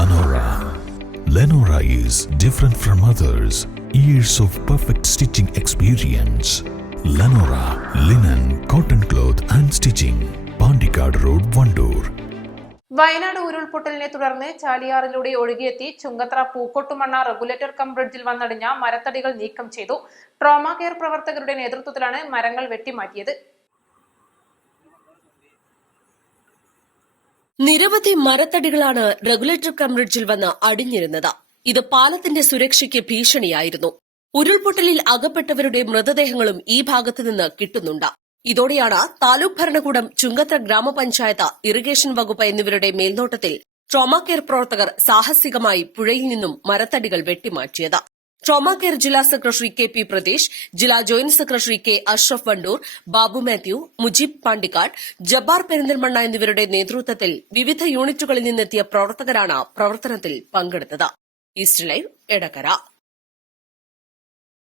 Lenora. Lenora is different from others. Years of perfect stitching experience. Lenora linen, cotton cloth and stitching. Pandikad Road, Vandoor. Wayanad ഉരുൾപൊട്ടലിനെ തുടർന്ന് ചാലിയാറിലൂടെ ഒഴുകിയെത്തി Chungathara Pookkottumanna regulator cum ബ്രിഡ്ജിൽ വന്നടിഞ്ഞ മരത്തടികൾ നീക്കം ചെയ്തു ട്രോമ കെയർ പ്രവർത്തകരുടെ നേതൃത്വത്തിലാണ് മരങ്ങൾ വെട്ടിമാറ്റിയത് നിരവധി മരത്തടികളാണ് റെഗുലേറ്റർ കം ബ്രിഡ്ജിൽ വന്ന് അടിഞ്ഞിരുന്നത്. ഇത് പാലത്തിന്റെ സുരക്ഷയ്ക്ക് ഭീഷണിയായിരുന്നു. ഉരുൾപൊട്ടലിൽ അകപ്പെട്ടവരുടെ മൃതദേഹങ്ങളും ഈ ഭാഗത്തു നിന്ന് കിട്ടുന്നുണ്ട്. ഇതോടെയാണ് താലൂക്ക് ഭരണകൂടം ചുങ്കത്ര ഗ്രാമപഞ്ചായത്ത് ഇറിഗേഷൻ വകുപ്പ് എന്നിവരുടെ മേൽനോട്ടത്തിൽ ട്രോമ കെയർ പ്രവർത്തകർ സാഹസികമായി പുഴയിൽ നിന്നും മരത്തടികൾ വെട്ടിമാറ്റിയത്. ട്രോമ കെയർ ജില്ലാ സെക്രട്ടറി കെ പി പ്രദേശ് ജില്ലാ joint secretary K Ashraf Wandoor Babu Mathew Mujeeb Pandikkad Jabbar Perinthalmanna എന്നിവരുടെ നേതൃത്വത്തിൽ വിവിധ യൂണിറ്റുകളിൽ നിന്നെത്തിയ പ്രവർത്തകരാണ് പ്രവർത്തനത്തിൽ പങ്കെടുത്തത്. East live Edakkara